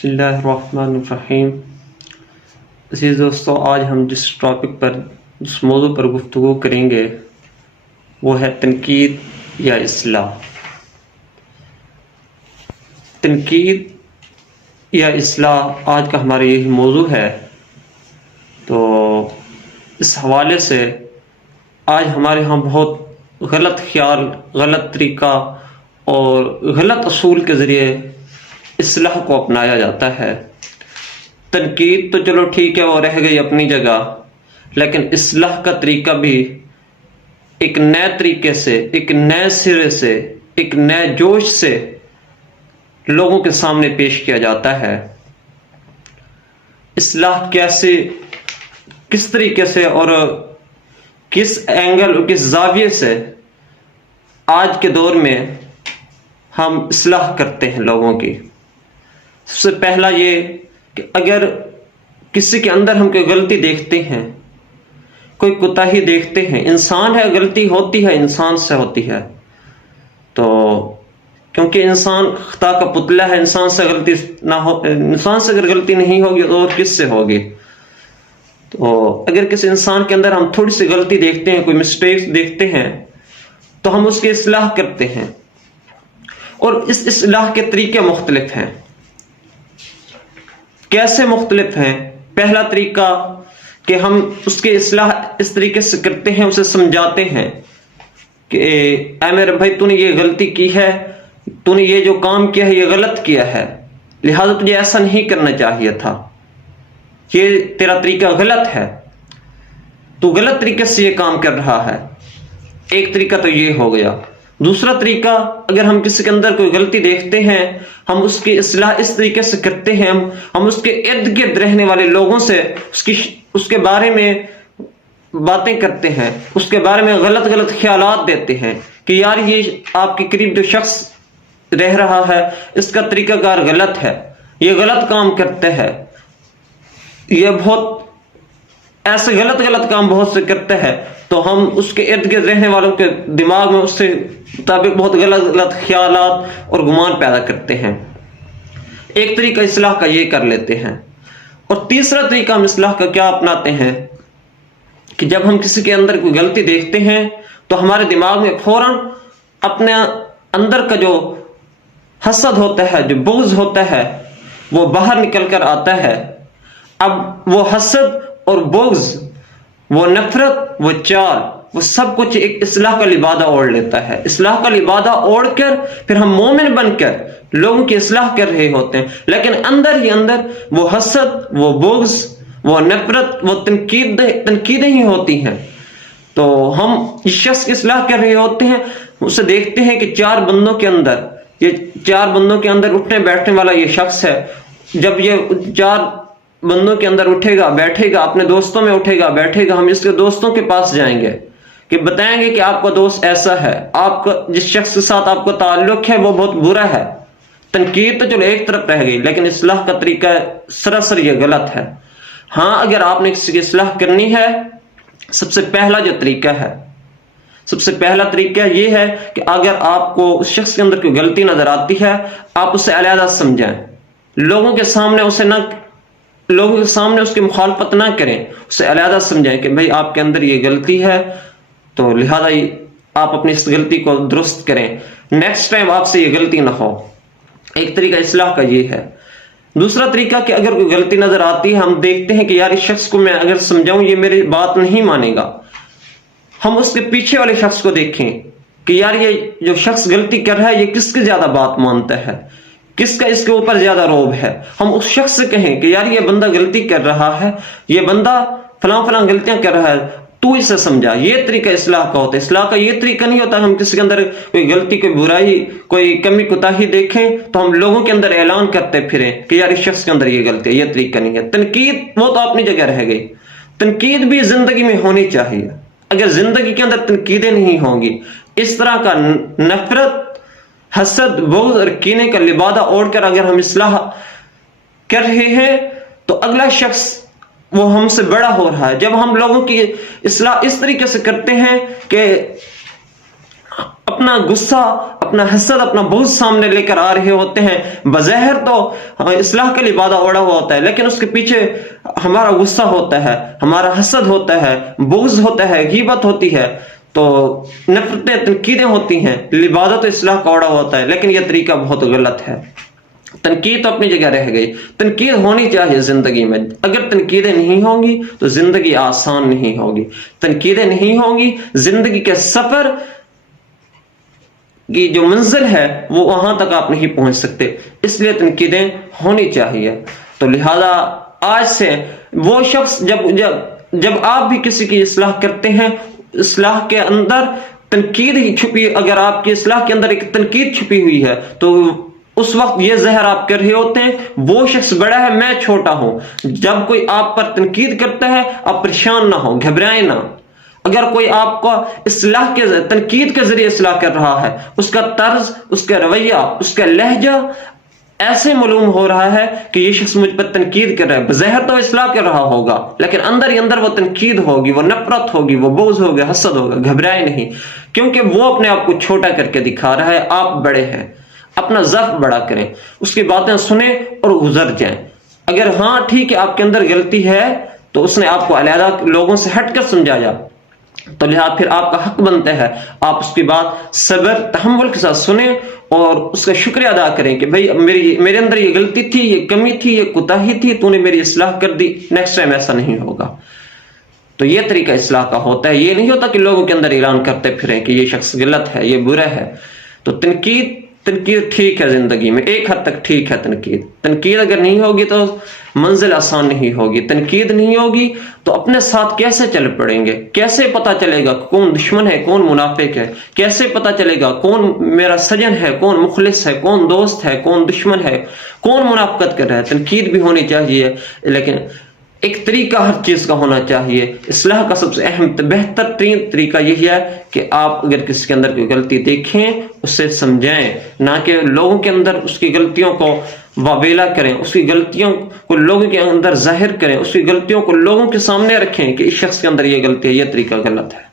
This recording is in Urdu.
بسم اللہ الرحمن الرحیم۔ عزیز دوستو، آج ہم جس موضوع پر گفتگو کریں گے وہ ہے تنقید یا اصلاح۔ تنقید یا اصلاح آج کا ہمارا یہی موضوع ہے۔ تو اس حوالے سے آج ہمارے ہاں بہت غلط خیال، غلط طریقہ اور غلط اصول کے ذریعے اصلاح کو اپنایا جاتا ہے۔ تنقید تو چلو ٹھیک ہے، وہ رہ گئی اپنی جگہ، لیکن اصلاح کا طریقہ بھی ایک نئے طریقے سے، ایک نئے سرے سے، ایک نئے جوش سے لوگوں کے سامنے پیش کیا جاتا ہے۔ اصلاح کیسے، کس طریقے سے اور کس اینگل اور کس زاویے سے آج کے دور میں ہم اصلاح کرتے ہیں لوگوں کی۔ سب سے پہلا یہ کہ اگر کسی کے اندر ہم کوئی غلطی دیکھتے ہیں، کوئی کوتاہی دیکھتے ہیں، انسان ہے، غلطی ہوتی ہے، انسان سے ہوتی ہے، تو کیونکہ انسان خطا کا پتلا ہے، انسان سے غلطی نہ ہو، انسان سے اگر غلطی نہیں ہوگی تو اور کس سے ہوگی؟ تو اگر کسی انسان کے اندر ہم تھوڑی سی غلطی دیکھتے ہیں، کوئی مسٹیکس دیکھتے ہیں، تو ہم اس کی اصلاح کرتے ہیں، اور اس اصلاح کے طریقے مختلف ہیں۔ کیسے مختلف ہیں؟ پہلا طریقہ کہ ہم اس کی اصلاح اس طریقے سے کرتے ہیں، اسے سمجھاتے ہیں کہ اے میرے بھائی، تو نے یہ غلطی کی ہے، تو نے یہ جو کام کیا ہے یہ غلط کیا ہے، لہذا تجھے ایسا نہیں کرنا چاہیے تھا، یہ تیرا طریقہ غلط ہے، تو غلط طریقے سے یہ کام کر رہا ہے۔ ایک طریقہ تو یہ ہو گیا۔ دوسرا طریقہ، اگر ہم کسی کے اندر کوئی غلطی دیکھتے ہیں، ہم اس کی اصلاح اس طریقے سے کرتے ہیں، ہم اس کے ارد گرد رہنے والے لوگوں سے اس کے بارے میں باتیں کرتے ہیں، اس کے بارے میں غلط خیالات دیتے ہیں کہ یار یہ آپ کے قریب جو شخص رہ رہا ہے اس کا طریقہ کار غلط ہے، یہ غلط کام کرتا ہے، یہ بہت ایسے غلط کام بہت سے کرتا ہے، تو ہم اس کے ارد گرد رہنے والوں کے دماغ میں اس سے مطابق بہت غلط خیالات اور گمان پیدا کرتے ہیں۔ ایک طریقہ اصلاح کا یہ کر لیتے ہیں۔ اور تیسرا طریقہ ہم اصلاح کا کیا اپناتے ہیں کہ جب ہم کسی کے اندر کوئی غلطی دیکھتے ہیں تو ہمارے دماغ میں فوراً اپنے اندر کا جو حسد ہوتا ہے، جو بغض ہوتا ہے، وہ باہر نکل کر آتا ہے۔ اب وہ حسد اور بغض، وہ نفرت، وہ چال، وہ سب کچھ ایک اصلاح کا لبادہ اوڑھ لیتا ہے۔ اصلاح کا لبادہ اوڑھ کر پھر ہم مومن بن کر لوگوں کی اصلاح کر رہے ہوتے ہیں، لیکن اندر ہی اندر وہ حسد، وہ بغض، وہ نفرت، وہ تنقیدیں ہی ہوتی ہیں۔ تو ہم اس شخص کی اصلاح کر رہے ہوتے ہیں، اسے دیکھتے ہیں کہ چار بندوں کے اندر اٹھنے بیٹھنے والا یہ شخص ہے، جب یہ چار بندوں کے اندر اٹھے گا، بیٹھے گا، اپنے دوستوں میں اٹھے گا، بیٹھے گا، ہم اس کے دوستوں کے پاس جائیں گے کہ بتائیں گے کہ آپ کا دوست ایسا ہے، آپ کا جس شخص کے ساتھ آپ کا تعلق ہے وہ بہت برا ہے۔ تنقید تو چلو ایک طرف رہ گئی، لیکن اصلاح کا طریقہ سراسر یہ غلط ہے۔ ہاں، اگر آپ نے کسی کی اصلاح کرنی ہے، سب سے پہلا جو طریقہ ہے، سب سے پہلا طریقہ یہ ہے کہ اگر آپ کو اس شخص کے اندر کوئی غلطی نظر آتی ہے، آپ اسے علیحدہ سمجھائیں، لوگوں کے سامنے اس کی مخالفت نہ کریں، اسے علیحدہ سمجھائیں کہ بھائی آپ کے اندر یہ غلطی ہے، تو لہذا آپ اپنی اس غلطی کو درست کریں، نیکسٹ ٹائم آپ سے یہ غلطی نہ ہو۔ ایک طریقہ اصلاح کا یہ ہے۔ دوسرا طریقہ کہ اگر کوئی غلطی نظر آتی ہے، ہم دیکھتے ہیں کہ یار اس شخص کو میں اگر سمجھاؤں یہ میری بات نہیں مانے گا، ہم اس کے پیچھے والے شخص کو دیکھیں کہ یار یہ جو شخص غلطی کر رہا ہے یہ کس کی زیادہ بات مانتا ہے، کس کا اس کے اوپر زیادہ روب ہے۔ ہم اس شخص سے کہیں کہ یار یہ بندہ غلطی کر رہا ہے، یہ بندہ فلاں غلطیاں کر رہا ہے، تو اسے سمجھا۔ یہ طریقہ اصلاح کا ہوتا ہے۔ اصلاح کا یہ طریقہ نہیں ہوتا ہم کسی کے اندر کوئی غلطی، کوئی برائی، کوئی کمی کوتاہی دیکھیں تو ہم لوگوں کے اندر اعلان کرتے پھریں کہ یار اس شخص کے اندر یہ غلطی ہے۔ یہ طریقہ نہیں ہے۔ تنقید وہ تو اپنی جگہ رہ گئی، تنقید بھی زندگی میں ہونی چاہیے۔ اگر زندگی کے اندر تنقیدیں نہیں ہوں گی، اس طرح کا نفرت، حسد، بغض اور کینے کا لبادہ اوڑھ کر اگر ہم اصلاح کر رہے ہیں تو اگلا شخص وہ ہم سے بڑا ہو رہا ہے۔ جب ہم لوگوں کی اصلاح اس طریقے سے کرتے ہیں کہ اپنا غصہ، اپنا حسد، اپنا بغض سامنے لے کر آ رہے ہوتے ہیں. بظاہر تو اصلاح کے لیے وعدہ اوڑا ہوا ہوتا ہے، لیکن اس کے پیچھے ہمارا غصہ ہوتا ہے، ہمارا حسد ہوتا ہے، بغض ہوتا ہے، غیبت ہوتی ہے، تو نفرتیں، تنقیدیں ہوتی ہیں. وعدہ تو اصلاح کا اوڑا ہوتا ہے، لیکن یہ طریقہ بہت غلط ہے. تنقید تو اپنی جگہ رہ گئی، تنقید ہونی چاہیے زندگی میں. اگر تنقیدیں نہیں ہوں گی تو زندگی آسان نہیں ہوگی. تنقیدیں نہیں ہوں گی، زندگی کے سفر کی جو منزل ہے وہ وہاں تک آپ نہیں پہنچ سکتے. اس لیے تنقیدیں ہونی چاہیے. تو لہذا آج سے وہ شخص جب آپ بھی کسی کی اصلاح کرتے ہیں، اصلاح کے اندر تنقید ہی چھپی، اگر آپ کی اصلاح کے اندر ایک تنقید چھپی ہوئی ہے تو اس وقت یہ زہر آپ کر رہے ہوتے ہیں وہ شخص بڑا ہے، میں چھوٹا ہوں. جب کوئی آپ پر تنقید کرتا ہے آپ پریشان نہ ہو، گھبرائیں نہ. اگر کوئی آپ کو اصلاح کے تنقید کے ذریعے اصلاح کر رہا ہے، اس کا طرز، اس کا رویہ، اس کا لہجہ ایسے معلوم ہو رہا ہے کہ یہ شخص مجھ پر تنقید کر رہا ہے، بظاہر تو اصلاح کر رہا ہوگا لیکن اندر ہی اندر وہ تنقید ہوگی، وہ نفرت ہوگی، وہ بغض ہوگا، حسد ہوگا. گھبرائے نہیں، کیونکہ وہ اپنے آپ کو چھوٹا کر کے دکھا رہا ہے. آپ بڑے ہیں، اپنا ظرف بڑا کریں، اس کی باتیں سنیں اور گزر جائیں. اگر ہاں ٹھیک ہے آپ کے اندر غلطی ہے تو اس نے آپ کو علیحدہ لوگوں سے ہٹ کر سمجھایا، تو لہٰذا پھر آپ کا حق بنتا ہے آپ اس کی بات صبر تحمل کے ساتھ سنیں اور اس کا شکریہ ادا کریں کہ بھائی میرے اندر یہ غلطی تھی، یہ کمی تھی، یہ کوتاہی تھی، تو نے میری اصلاح کر دی، نیکسٹ ٹائم ایسا نہیں ہوگا. تو یہ طریقہ اصلاح کا ہوتا ہے. یہ نہیں ہوتا کہ لوگوں کے اندر اعلان کرتے پھریں کہ یہ شخص غلط ہے، یہ برا ہے. تو تنقید ٹھیک ہے زندگی میں، ایک حد تک ٹھیک ہے. تنقید اگر نہیں ہوگی تو منزل آسان نہیں ہوگی. تنقید نہیں ہوگی تو اپنے ساتھ کیسے چل پڑیں گے؟ کیسے پتا چلے گا کون دشمن ہے، کون منافق ہے؟ کیسے پتا چلے گا کون میرا سجن ہے، کون مخلص ہے، کون دوست ہے، کون دشمن ہے، کون منافقت کر رہا ہے؟ تنقید بھی ہونی چاہیے، لیکن ایک طریقہ ہر چیز کا ہونا چاہیے. اصلاح کا سب سے اہم بہتر ترین طریقہ یہی ہے کہ آپ اگر کسی کے اندر کوئی غلطی دیکھیں اسے سمجھائیں، نہ کہ لوگوں کے اندر اس کی غلطیوں کو واویلا کریں، اس کی غلطیوں کو لوگوں کے اندر ظاہر کریں، اس کی غلطیوں کو لوگوں کے سامنے رکھیں کہ اس شخص کے اندر یہ غلطی ہے. یہ طریقہ غلط ہے.